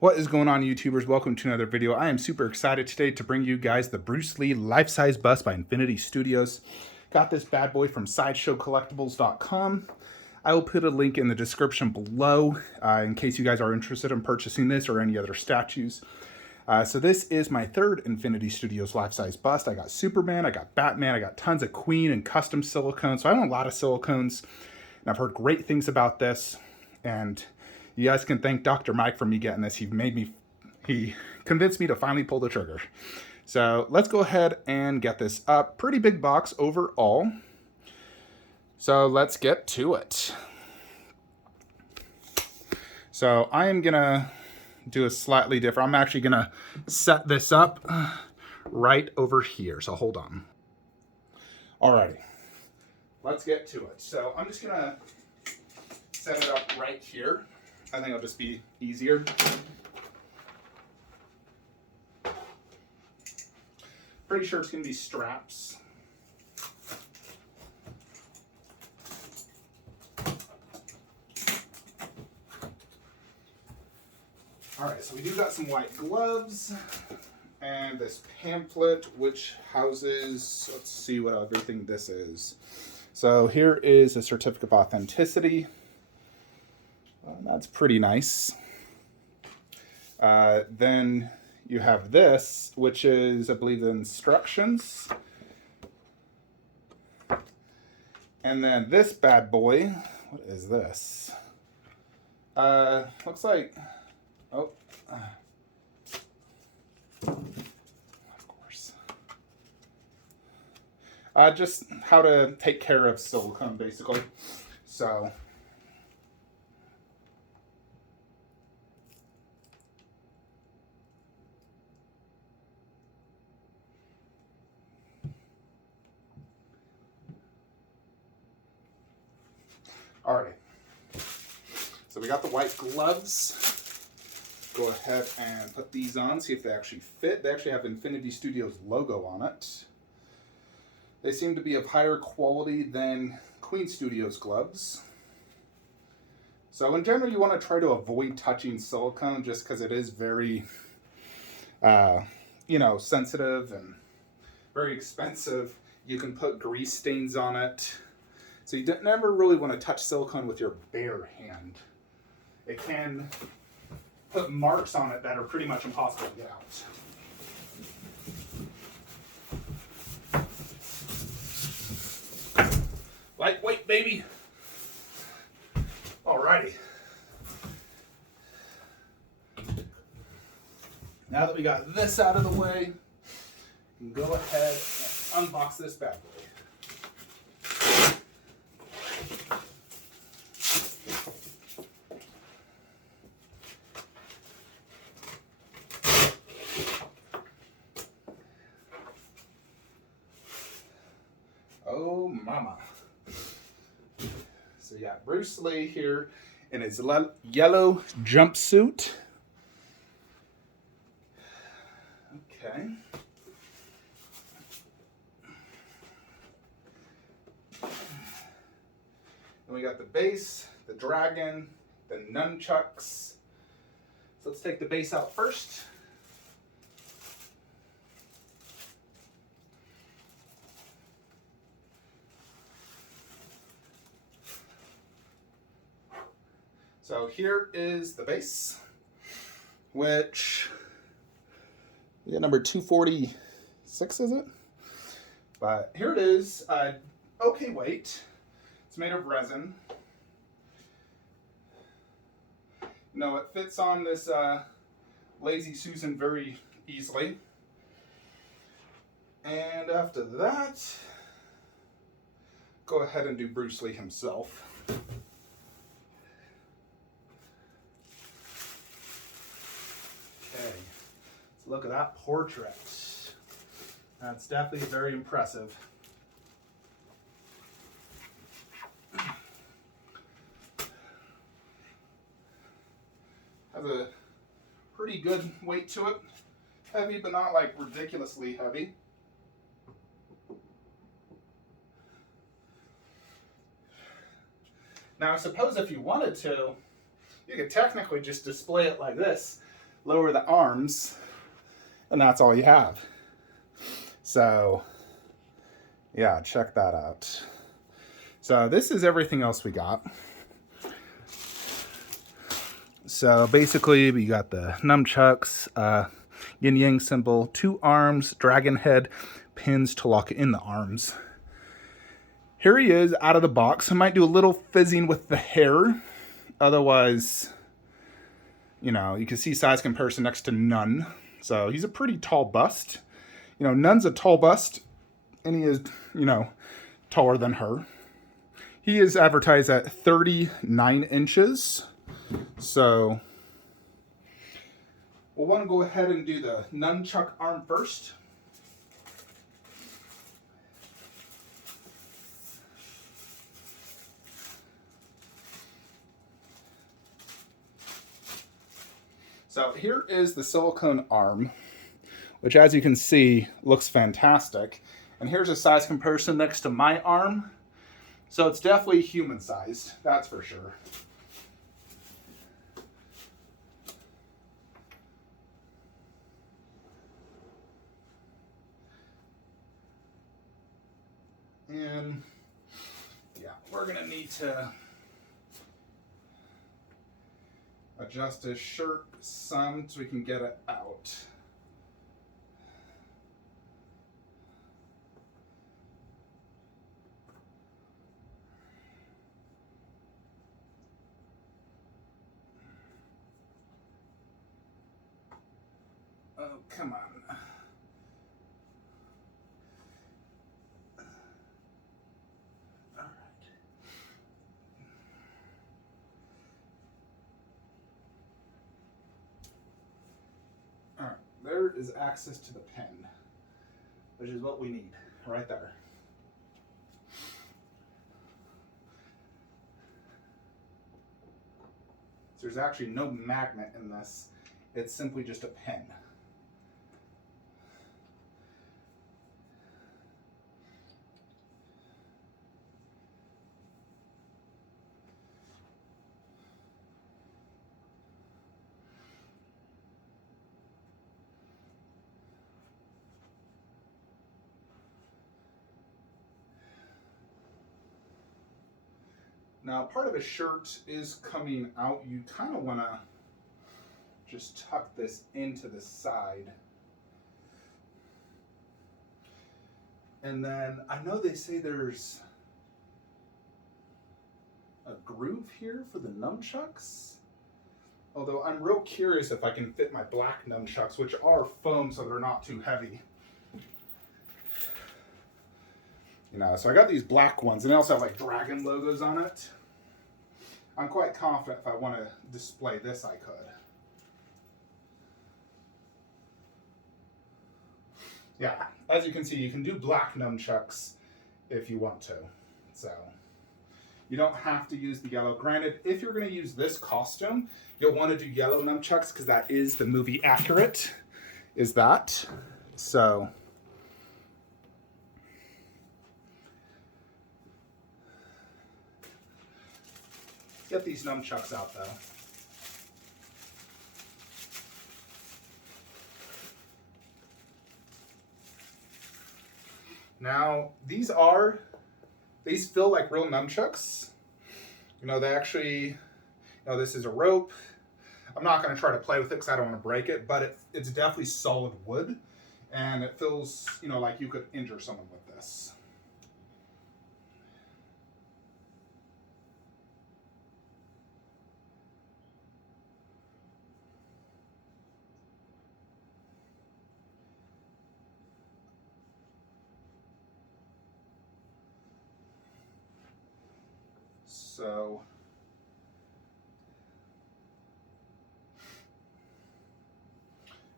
What is going on, YouTubers? Welcome to another video. I am super excited today to bring you guys the Bruce Lee life-size bust by Infinity Studios. Got this bad boy from SideshowCollectibles.com. I will put a link in the description below in case you guys are interested in purchasing this or any other statues. So this is my third Infinity Studios life-size bust. I got Superman, I got Batman, I got tons of Queen and custom silicone. So I own a lot of silicones, and I've heard great things about this. And you guys can thank Dr. Mike for me getting this. He convinced me to finally pull the trigger. So let's go ahead and get this up. Pretty big box overall. So let's get to it. So I am gonna do a slightly different. I'm actually gonna set this up right over here. So hold on. Alrighty, let's get to it. So I'm just gonna set it up right here. I think it'll just be easier. Pretty sure it's going to be straps. Alright, so we do got some white gloves and this pamphlet which houses, let's see what everything this is. So here is a certificate of authenticity. That's pretty nice. Then you have this, which is, I believe, the instructions. And then this bad boy, what is this? Looks like, oh, of course. Just how to take care of silicone, basically. So, alright, so we got the white gloves. Go ahead and put these on, see if they actually fit. They actually have Infinity Studios logo on it. They seem to be of higher quality than Queen Studios gloves. So in general, you want to try to avoid touching silicone just because it is very, sensitive and very expensive. You can put grease stains on it. So you never really want to touch silicone with your bare hand. It can put marks on it that are pretty much impossible to get out. Lightweight, baby. Alrighty. Now that we got this out of the way, we can go ahead and unbox this bad boy. Oh, mama. So you got Bruce Lee here in his yellow jumpsuit. Okay. Then we got the base, the dragon, the nunchucks. So let's take the base out first. So here is the base, which we got number 246, is it? But here it is, okay weight. It's made of resin. It fits on this Lazy Susan very easily. And after that, go ahead and do Bruce Lee himself. Okay, let's look at that portrait. That's definitely very impressive. Has a pretty good weight to it. Heavy, but not like ridiculously heavy. Now, I suppose if you wanted to, you could technically just display it like this, lower the arms, and that's all you have. So, yeah, check that out. So this is everything else we got. So basically, we got the nunchucks, yin yang symbol, 2 arms, dragon head, pins to lock in the arms. Here he is out of the box. I might do a little fizzing with the hair. Otherwise, you know, you can see size comparison next to Nun. So he's a pretty tall bust. You know, Nun's a tall bust, and he is, you know, taller than her. He is advertised at 39 inches. So we'll want to go ahead and do the nunchuck arm first. So here is the silicone arm, which as you can see, looks fantastic. And here's a size comparison next to my arm. So it's definitely human sized, that's for sure. And yeah, we're gonna need to adjust his shirt some so we can get it out. Oh, come on. Alright, there is access to the pen, which is what we need, right there. So there's actually no magnet in this, it's simply just a pen. Now, part of his shirt is coming out. You kind of want to just tuck this into the side. And then I know they say there's a groove here for the nunchucks. Although I'm real curious if I can fit my black nunchucks, which are foam so they're not too heavy. You know, so I got these black ones, and they also have like dragon logos on it. I'm quite confident if I want to display this, I could. Yeah, as you can see, you can do black nunchucks if you want to. So you don't have to use the yellow. Granted, if you're going to use this costume, you'll want to do yellow nunchucks because that is the movie accurate, is that. So get these nunchucks out though. Now, these feel like real nunchucks. You know, they actually, you know, this is a rope. I'm not going to try to play with it because I don't want to break it, but it's definitely solid wood. And it feels, you know, like you could injure someone with this. So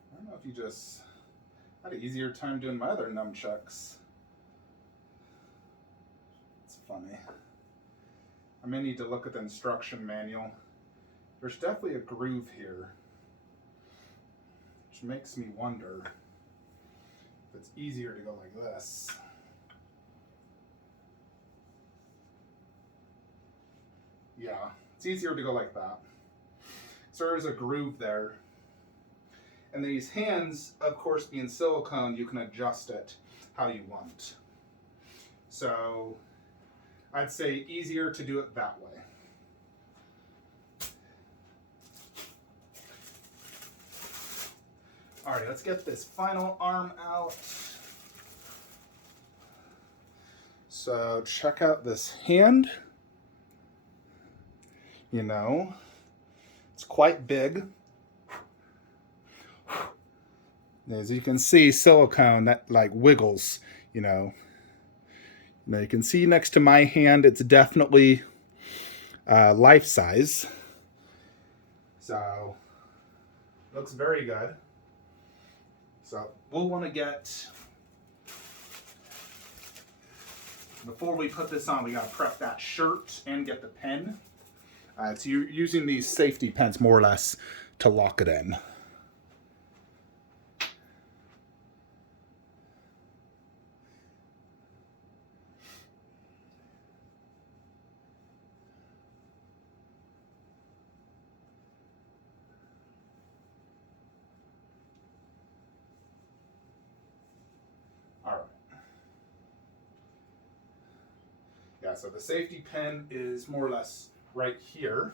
I don't know if you just had an easier time doing my other nunchucks. It's funny. I may need to look at the instruction manual. There's definitely a groove here, which makes me wonder if it's easier to go like this. Yeah, it's easier to go like that. So there's a groove there. And these hands, of course, being silicone, you can adjust it how you want. So I'd say easier to do it that way. All right, let's get this final arm out. So check out this hand. You know, it's quite big. As you can see, silicone that like wiggles, you know. Now you can see next to my hand, it's definitely life size. So looks very good. So we'll want to get, before we put this on, we got to prep that shirt and get the pen. So you're using these safety pins more or less to lock it in. All right. Yeah, so the safety pin is more or less right here.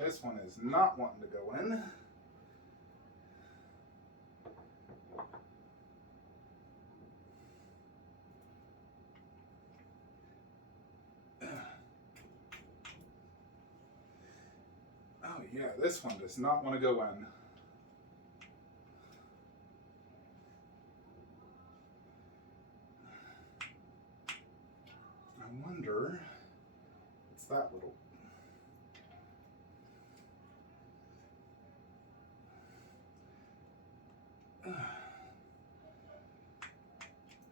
This one is not wanting to go in. Oh yeah, this one does not want to go in. I wonder, it's that little.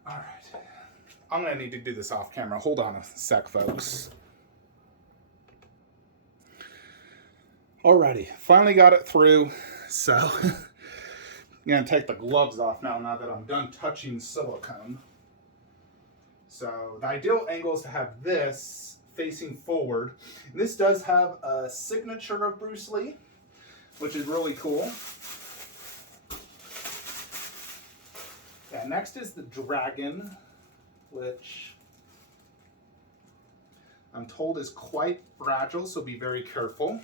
All right, I'm gonna need to do this off camera. Hold on a sec, folks. Alrighty, finally got it through. So I'm gonna take the gloves off now that I'm done touching silicone. So the ideal angle is to have this facing forward. And this does have a signature of Bruce Lee, which is really cool. Yeah, next is the dragon, which I'm told is quite fragile, so be very careful.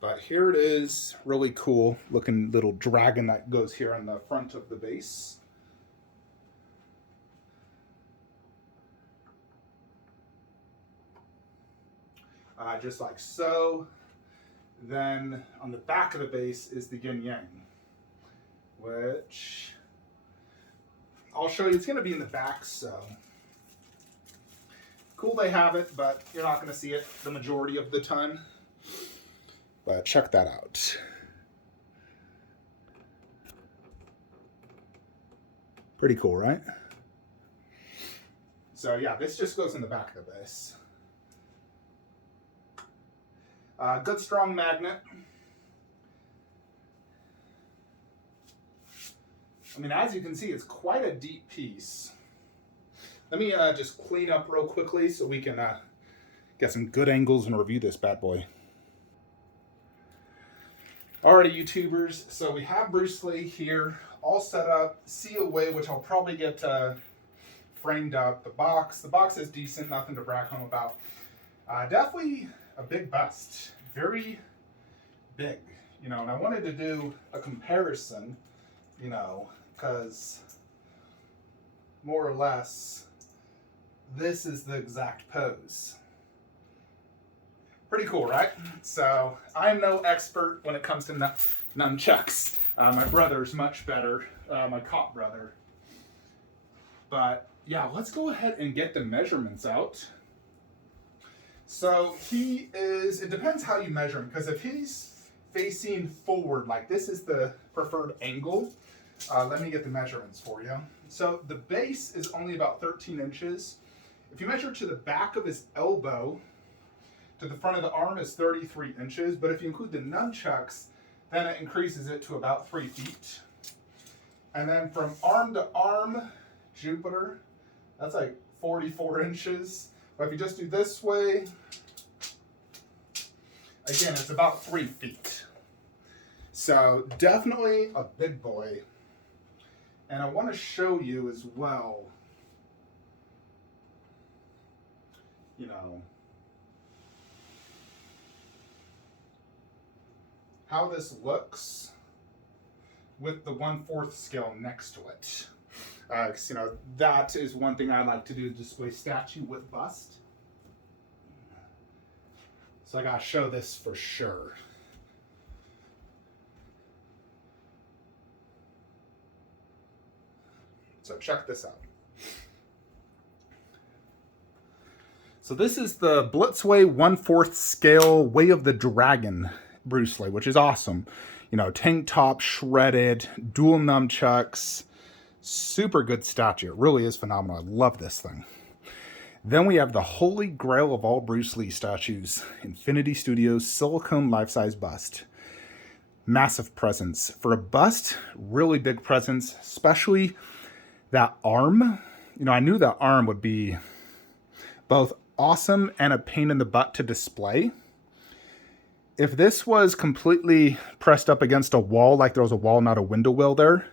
But here it is, really cool looking little dragon that goes here on the front of the base. Just like so. Then on the back of the base is the yin yang, which I'll show you. It's going to be in the back, so cool they have it, but you're not going to see it the majority of the time. But check that out. Pretty cool, right? So yeah, this just goes in the back of the base. Good strong magnet. I mean, as you can see, it's quite a deep piece. Let me just clean up real quickly so we can get some good angles and review this bad boy. Alrighty, YouTubers, so we have Bruce Lee here, all set up, sealed away, which I'll probably get framed up. The box is decent, nothing to brag home about. Definitely a big bust, very big, you know, and I wanted to do a comparison, you know, because more or less, this is the exact pose. Pretty cool, right? So I'm no expert when it comes to nunchucks. My brother's much better, my cop brother. But yeah, let's go ahead and get the measurements out. So he is, it depends how you measure him, because if he's facing forward. Like this is the preferred angle. Let me get the measurements for you. So the base is only about 13 inches. If you measure to the back of his elbow, to the front of the arm is 33 inches. But if you include the nunchucks, then it increases it to about 3 feet. And then from arm to arm, Jupiter, that's like 44 inches. But if you just do this way, again, it's about 3 feet. So definitely a big boy. And I want to show you as well, you know, how this looks with the 1/4 scale next to it. 'Cause, you know, that is one thing I like to do, display statue with bust. So I gotta show this for sure. So check this out. So this is the Blitzway 1/4 scale Way of the Dragon Bruce Lee, which is awesome. You know, tank top, shredded, dual nunchucks, super good statue. It really is phenomenal. I love this thing. Then we have the holy grail of all Bruce Lee statues, Infinity Studios silicone life-size bust. Massive presence. For a bust, really big presence, especially that arm. You know, I knew that arm would be both awesome and a pain in the butt to display. If this was completely pressed up against a wall, like there was a wall, not a window well there,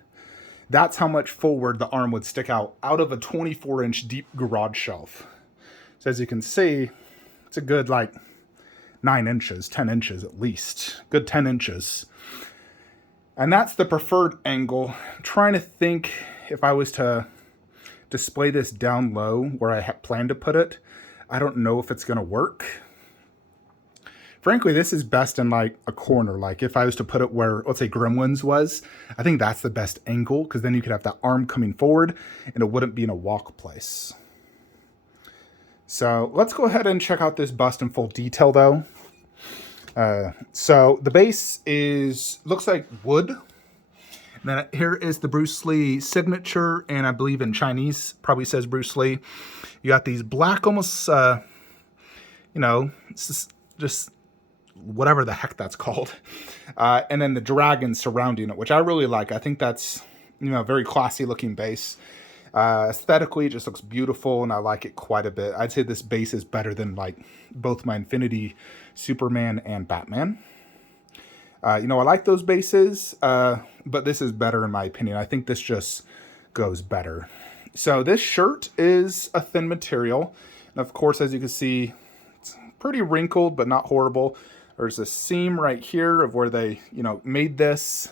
that's how much forward the arm would stick out of a 24-inch deep garage shelf. So as you can see, it's a good like 9 inches, 10 inches at least. Good 10 inches. And that's the preferred angle. I'm trying to think if I was to display this down low where I plan to put it. I don't know if it's going to work. Frankly, this is best in like a corner. Like if I was to put it where, let's say Gremlins was, I think that's the best angle because then you could have that arm coming forward and it wouldn't be in a walk place. So let's go ahead and check out this bust in full detail though. So the base looks like wood. And then here is the Bruce Lee signature, and I believe in Chinese probably says Bruce Lee. You got these black, almost, you know, just whatever the heck that's called. And then the dragon surrounding it, which I really like. I think that's, you know, a very classy looking base. Aesthetically, it just looks beautiful, and I like it quite a bit. I'd say this base is better than like both my Infinity Superman and Batman. You know, I like those bases, but this is better in my opinion. I think this just goes better. So this shirt is a thin material. And of course, as you can see, it's pretty wrinkled, but not horrible. There's a seam right here of where they, you know, made this.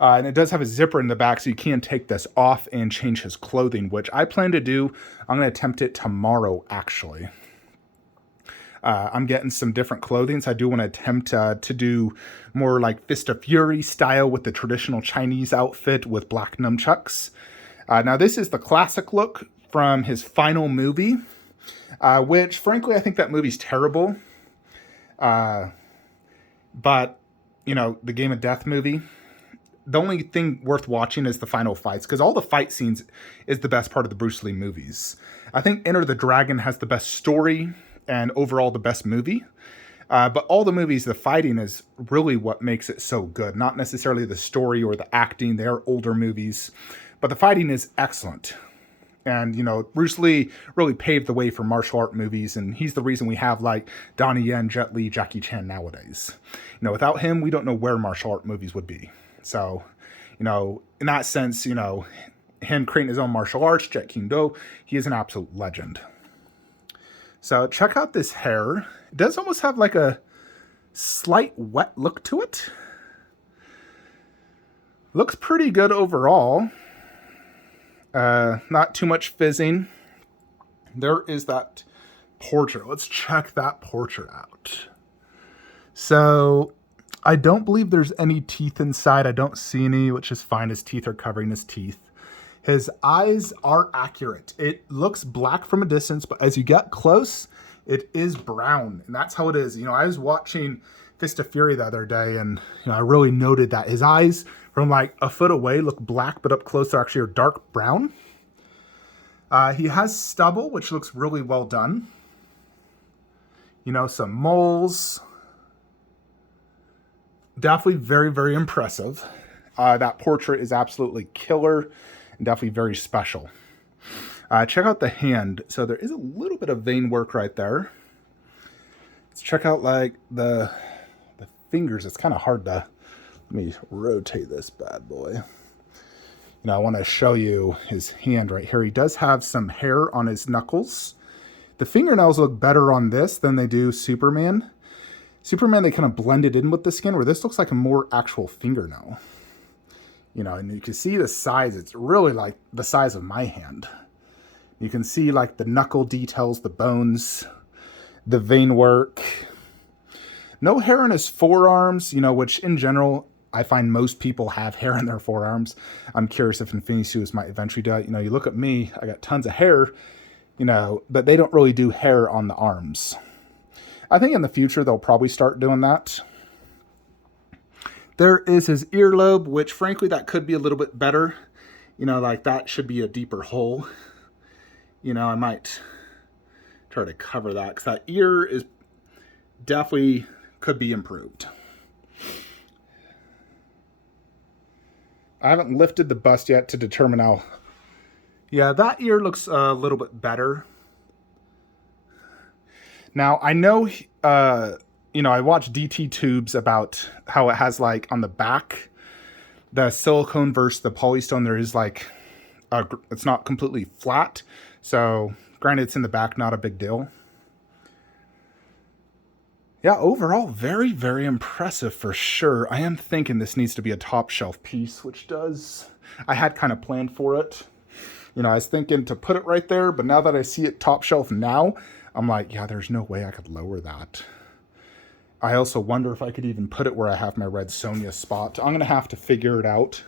And it does have a zipper in the back, so you can take this off and change his clothing, which I plan to do. I'm going to attempt it tomorrow, actually. I'm getting some different clothing, so I do want to attempt to do more like Fist of Fury style with the traditional Chinese outfit with black nunchucks. Now, this is the classic look from his final movie, which, frankly, I think that movie's terrible. But, you know, the Game of Death movie, the only thing worth watching is the final fights, because all the fight scenes is the best part of the Bruce Lee movies. I think Enter the Dragon has the best story and overall the best movie. But all the movies, the fighting is really what makes it so good. Not necessarily the story or the acting. They are older movies. But the fighting is excellent. And, you know, Bruce Lee really paved the way for martial art movies. And he's the reason we have, like, Donnie Yen, Jet Li, Jackie Chan nowadays. You know, without him, we don't know where martial art movies would be. So, you know, in that sense, you know, him creating his own martial arts, Jet King Do, he is an absolute legend. So check out this hair. It does almost have like a slight wet look to it. Looks pretty good overall. Not too much fizzing. There is that portrait. Let's check that portrait out. So I don't believe there's any teeth inside. I don't see any, which is fine. His teeth are covering his teeth. His eyes are accurate. It looks black from a distance, but as you get close, it is brown. And that's how it is. You know, I was watching Fist of Fury the other day, and I really noted that his eyes from like a foot away look black, but up close they're actually dark brown. He has stubble, which looks really well done. Some moles. Definitely very, very impressive. That portrait is absolutely killer and definitely very special. Check out the hand. So there is a little bit of vein work right there. Let's check out like the fingers. It's kind of hard to, let me rotate this bad boy. I want to show you his hand right here. He does have some hair on his knuckles. The fingernails look better on this than they do Superman. Superman, they kind of blended in with the skin, where this looks like a more actual fingernail. And you can see the size. It's really like the size of my hand. You can see like the knuckle details, the bones, the vein work. No hair on his forearms, which in general, I find most people have hair in their forearms. I'm curious if Infinity Studios might eventually do it. You look at me, I got tons of hair, but they don't really do hair on the arms. I think in the future, they'll probably start doing that. There is his earlobe, which frankly, that could be a little bit better. Like that should be a deeper hole. I might try to cover that because that ear is definitely could be improved. I haven't lifted the bust yet to determine how. Yeah, that ear looks a little bit better. Now, I know, I watched DT Tubes about how it has like on the back, the silicone versus the polystone, there is like, it's not completely flat. So granted, it's in the back, not a big deal. Yeah, overall, very, very impressive for sure. I am thinking this needs to be a top shelf piece, which does, I had kind of planned for it. I was thinking to put it right there, but now that I see it top shelf now, I'm like, yeah, there's no way I could lower that. I also wonder if I could even put it where I have my red Sonya spot. I'm going to have to figure it out.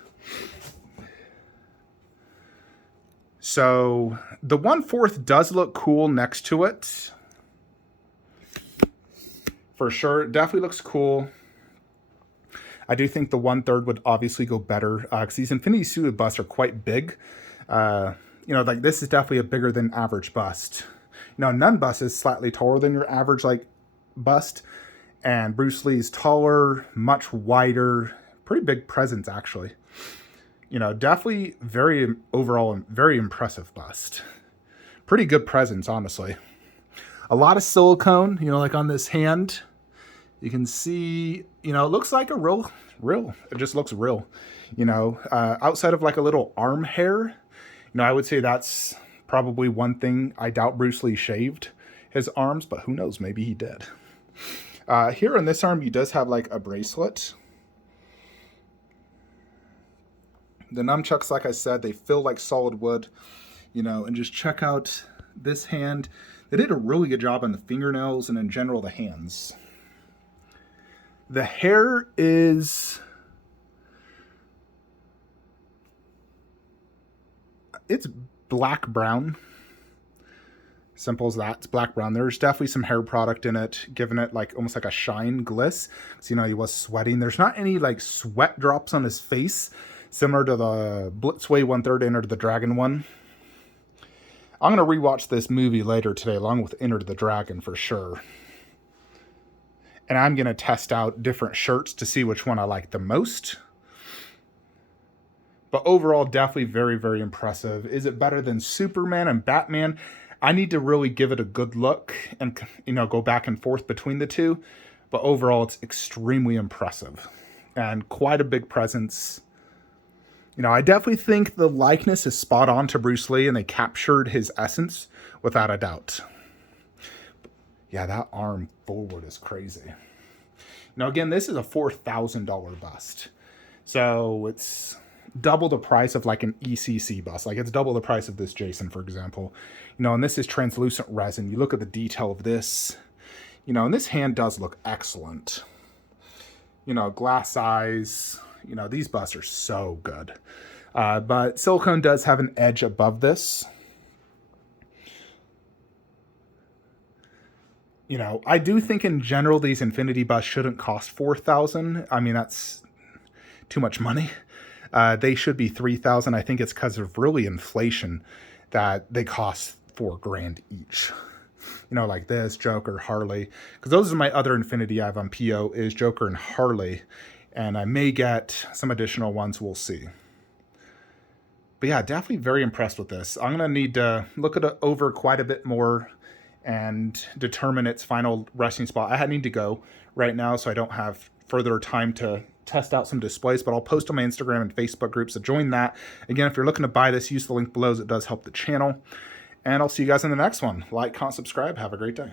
So the 1/4 does look cool next to it. For sure, it definitely looks cool. I do think the 1/3 would obviously go better because these Infinity Studio busts are quite big. Like this is definitely a bigger than average bust. None bust is slightly taller than your average like bust, and Bruce Lee's taller, much wider, pretty big presence actually. Definitely very overall very impressive bust. Pretty good presence, honestly. A lot of silicone, like on this hand. You can see, it looks like a real. It just looks real. Outside of like a little arm hair, I would say that's probably one thing. I doubt Bruce Lee shaved his arms, but who knows? Maybe he did. Here on this arm, he does have like a bracelet. The nunchucks, like I said, they feel like solid wood, and just check out this hand. They did a really good job on the fingernails and in general the hands. The hair is, it's black brown. Simple as that. It's black brown. There's definitely some hair product in it, giving it like almost like a shine gliss. So, he was sweating. There's not any like sweat drops on his face, similar to the Blitzway 1/3 Enter the Dragon one. I'm going to rewatch this movie later today, along with Enter the Dragon for sure. And I'm going to test out different shirts to see which one I like the most. But overall, definitely very, very impressive. Is it better than Superman and Batman? I need to really give it a good look and, go back and forth between the two. But overall, it's extremely impressive. And quite a big presence. I definitely think the likeness is spot on to Bruce Lee, and they captured his essence without a doubt. Yeah, that arm forward is crazy. Again, this is a $4,000 bust. So it's double the price of like an ECC bust. Like it's double the price of this Jason, for example. And this is translucent resin. You look at the detail of this, and this hand does look excellent. Glass eyes, these busts are so good. But silicone does have an edge above this. You know, I do think in general these Infinity busts shouldn't cost 4,000. I mean, that's too much money. They should be 3,000. I think it's because of really inflation that they cost $4,000 each. You know, like this, Joker, Harley. Because those are my other Infinity I have on PO is Joker and Harley. And I may get some additional ones, we'll see. But yeah, definitely very impressed with this. I'm going to need to look at it over quite a bit more and determine its final resting spot. I need to go right now, so I don't have further time to test out some displays, but I'll post on my Instagram and Facebook group, so join that. Again, if you're looking to buy this, use the link below, as it does help the channel. And I'll see you guys in the next one. Like, comment, subscribe. Have a great day.